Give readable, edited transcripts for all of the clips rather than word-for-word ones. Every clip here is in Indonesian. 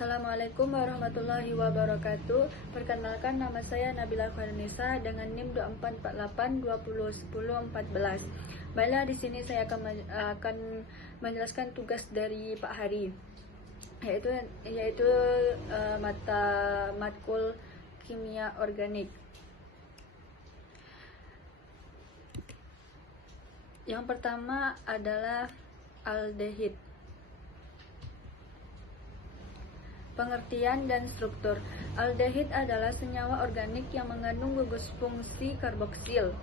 Assalamualaikum warahmatullahi wabarakatuh. Perkenalkan, nama saya Nabila Farnisa dengan NIM 2448201014. Baiklah, di sini saya akan menjelaskan tugas dari Pak Hari, yaitu mata matkul kimia organik. Yang pertama adalah aldehid. Pengertian dan struktur. Aldehid adalah senyawa organik yang mengandung gugus fungsi karboksil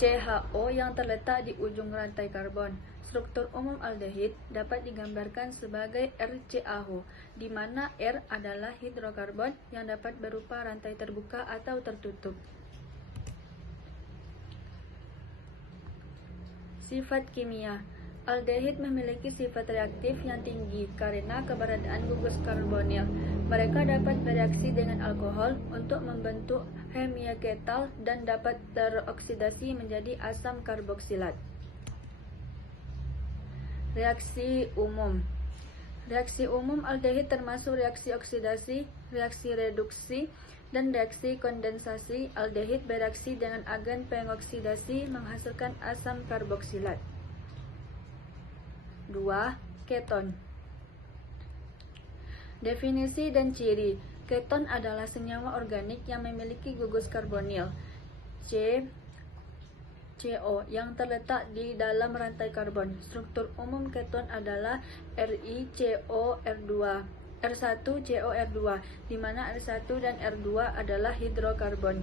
CHO yang terletak di ujung rantai karbon. Struktur umum aldehid dapat digambarkan sebagai RCAO, di mana R adalah hidrokarbon yang dapat berupa rantai terbuka atau tertutup. Sifat kimia. Aldehid memiliki sifat reaktif yang tinggi karena keberadaan gugus karbonil. Mereka dapat bereaksi dengan alkohol untuk membentuk hemiketal dan dapat teroksidasi menjadi asam karboksilat. Reaksi umum. Reaksi umum aldehid termasuk reaksi oksidasi, reaksi reduksi, dan reaksi kondensasi. Aldehid bereaksi dengan agen pengoksidasi menghasilkan asam karboksilat. 2. Keton. Definisi dan ciri. Keton adalah senyawa organik yang memiliki gugus karbonil CO yang terletak di dalam rantai karbon. Struktur umum keton adalah RiCoR2 R1CoR2, di mana R1 dan R2 adalah hidrokarbon.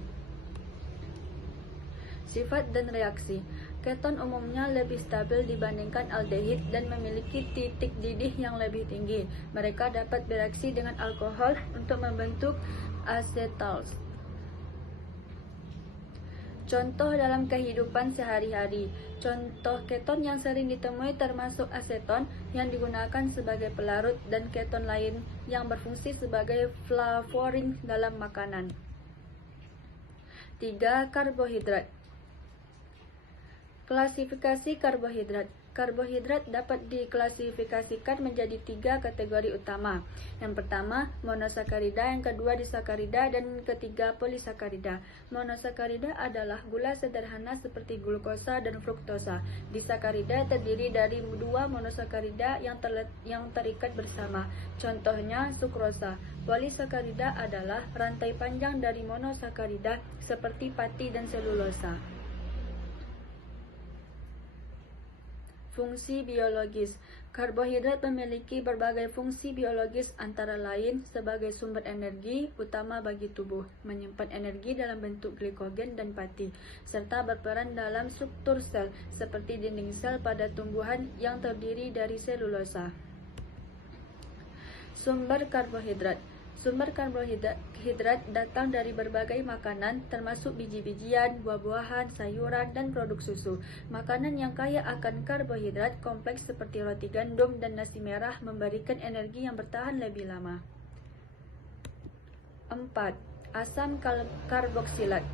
Sifat dan reaksi. Keton umumnya lebih stabil dibandingkan aldehid dan memiliki titik didih yang lebih tinggi. Mereka dapat bereaksi dengan alkohol untuk membentuk acetals. Contoh dalam kehidupan sehari-hari. Contoh keton yang sering ditemui termasuk aseton yang digunakan sebagai pelarut dan keton lain yang berfungsi sebagai flavoring dalam makanan. 3. Karbohidrat. Klasifikasi karbohidrat. Karbohidrat dapat diklasifikasikan menjadi 3 kategori utama. Yang pertama, monosakarida, yang kedua disakarida, dan ketiga polisakarida. Monosakarida adalah gula sederhana seperti glukosa dan fruktosa. Disakarida terdiri dari 2 monosakarida yang terikat bersama. Contohnya sukrosa. Polisakarida adalah rantai panjang dari monosakarida seperti pati dan selulosa. Fungsi biologis. Karbohidrat memiliki berbagai fungsi biologis, antara lain sebagai sumber energi utama bagi tubuh, menyimpan energi dalam bentuk glikogen dan pati, serta berperan dalam struktur sel seperti dinding sel pada tumbuhan yang terdiri dari selulosa. Sumber karbohidrat. Sumber karbohidrat datang dari berbagai makanan, termasuk biji-bijian, buah-buahan, sayuran, dan produk susu. Makanan yang kaya akan karbohidrat kompleks seperti roti gandum dan nasi merah memberikan energi yang bertahan lebih lama. 4. Asam karboksilat.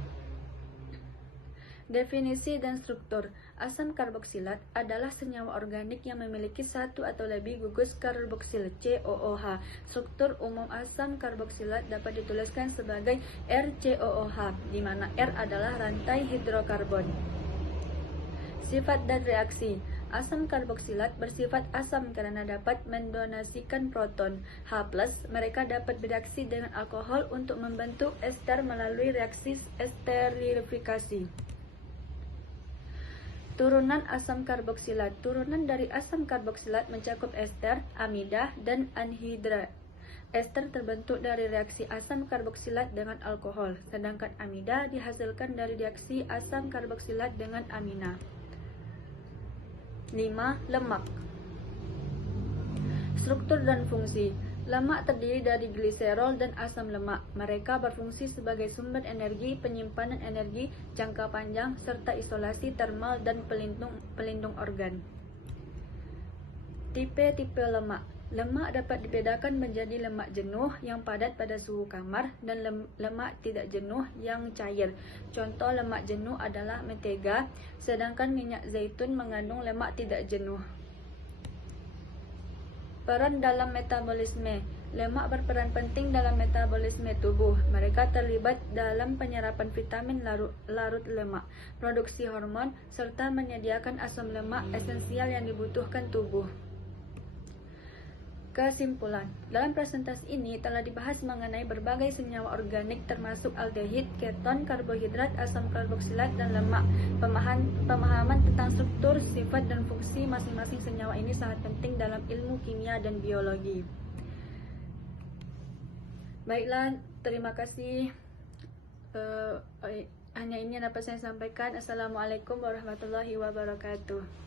Definisi dan struktur. Asam karboksilat adalah senyawa organik yang memiliki 1 atau lebih gugus karboksil COOH. Struktur umum asam karboksilat dapat dituliskan sebagai RCOOH, di mana R adalah rantai hidrokarbon. Sifat dan reaksi. Asam karboksilat bersifat asam karena dapat mendonasikan proton H+. Mereka dapat bereaksi dengan alkohol untuk membentuk ester melalui reaksi esterilifikasi. Turunan asam karboksilat. Turunan dari asam karboksilat mencakup ester, amida, dan anhidrat. Ester terbentuk dari reaksi asam karboksilat dengan alkohol, sedangkan amida dihasilkan dari reaksi asam karboksilat dengan amina. 5. Lemak. Struktur dan fungsi. Lemak terdiri dari gliserol dan asam lemak. Mereka berfungsi sebagai sumber energi, penyimpanan energi jangka panjang, serta isolasi termal dan pelindung organ. Tipe-tipe lemak. Lemak dapat dibedakan menjadi lemak jenuh yang padat pada suhu kamar dan lemak tidak jenuh yang cair. Contoh lemak jenuh adalah mentega, sedangkan minyak zaitun mengandung lemak tidak jenuh. Peran dalam metabolisme. Lemak berperan penting dalam metabolisme tubuh. Mereka terlibat dalam penyerapan vitamin larut lemak, produksi hormon, serta menyediakan asam lemak esensial yang dibutuhkan tubuh. Kesimpulan, dalam presentasi ini telah dibahas mengenai berbagai senyawa organik termasuk aldehid, keton, karbohidrat, asam karboksilat, dan lemak. Pemahaman tentang struktur, sifat, dan fungsi masing-masing senyawa ini sangat penting dalam ilmu kimia dan biologi. Baiklah, terima kasih. Hanya ini yang dapat saya sampaikan. Assalamualaikum warahmatullahi wabarakatuh.